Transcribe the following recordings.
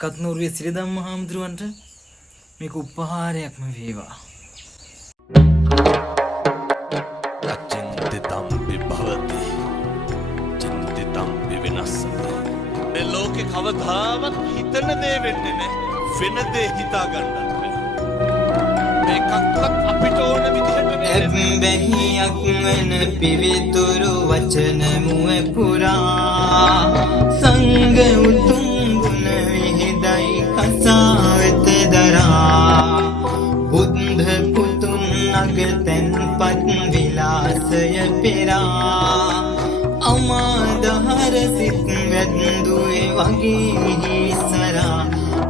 කත්නූරුවේ සිරිදම්ම හාමුදුරුවන්ට මේක උපහාරයක්ම වේවා. අචින්තිතම්පි භවති චින්තිතම්පි විනස්සති. මේ ලෝකේ කවදාවත් හිතන දේ වෙන්නේ නැහැ. වෙන දේ හිතා ගන්නත් වෙනවා. මේකක්වත් අපිට ඕන විදිහට වෙන්නේ බැහියක් වන පිවිතුරු වචන මුව පුරා සංග උතුම් ගුණ විහිදයි කසාවෙත දරා බුද්ධ පුතුන් නගතැන්පත් විලාසය පෙරා අමාදහර සිත් වැද්දුවේ වගේ හිසරා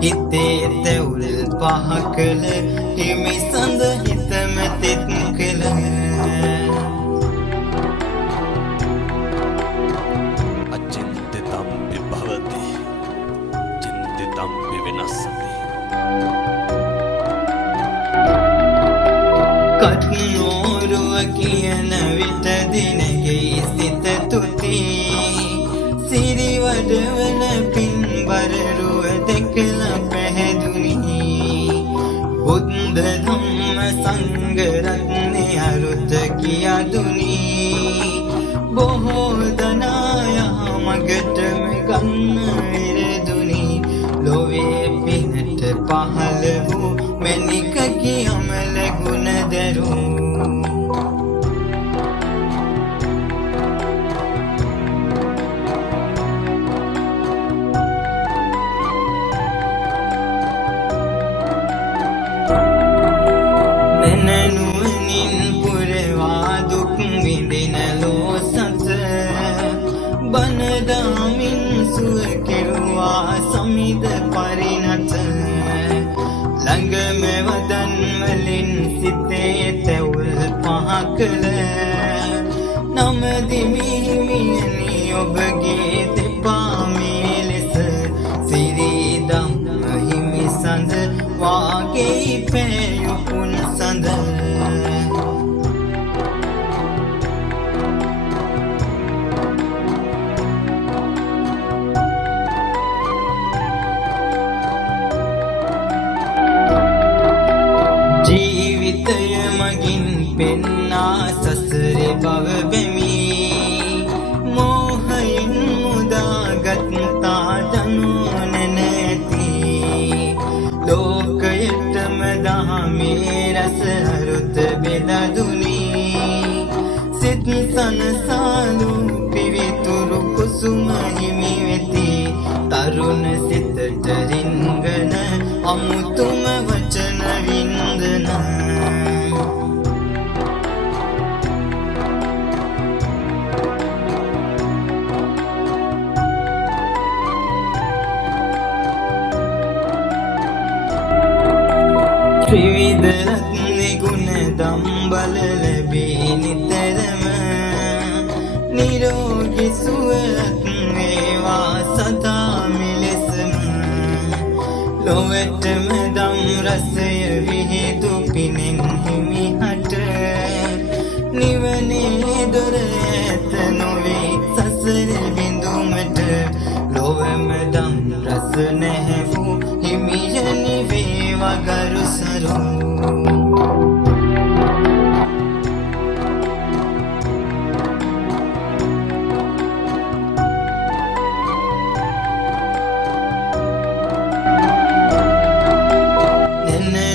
හිතේ තැවුල් පහ කළ හිමි සඳ හිතම තෙත් කළ අචින්තිතම්පි භවති චින්තිතම්පි විනස්සති. කට්නෝරුව කියන විට දිනගේ සිත තුති සිරිවඩවන පින්බරරුව දෙකල පැහැදුනි බුද්ධ ධම්ම සංගරත්නය අරුත කියදුනි බොහෝ දනාය මගටම ගන්න විරදුනි ලොවේ පිනට පහළ වූ මැනිකකි අමල ගුණ දැරූ නුවණින් පුරවා දුක් විඳින ලෝසත බනදාමින් සුව කෙරුවා සමිද පරිණත ළඟම වදන් වලින් සිතේ තැවුල් පහ කළ නම දිමිහිමියනි ඔබගේ දෙපා මේ ලෙස සිරිදම් හිමි සඳ වාගේ පෑයුපුන් සඳ ජීවිතය මගින් පෙන්නා සසරේ බව වෙමි මෝහයෙන් මුදාගත් තාදනුන නැති ලෝකයටම දහමේ රස අරුත බෙදදුනි සිත් සනසාලු පිවිතුරු කුසුම හිමි වෙති තරුණ සිතට රිංගන අමුතුම වචන වින්දන ත්‍රිවිධ රත්නේ ගුණ දම්බල ලැබී නිතරම නිරෝගී සුවයක් වේවා සදා මෙලෙසම ලොවටම දම් රසය විහිදු පිනෙන් හිමිහට නිවනේ දොර ඇත නොවේ සසර බිඳුමට ලොවම දම් රස නැහැ වූ හිමියනි වේවා ගරුසරෝ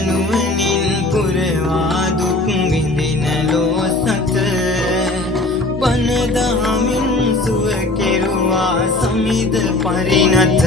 නුවණින් පුරවා දුක් විඳින ලෝසත බනදාමින් සුව කෙරුවා සමිද පරිණත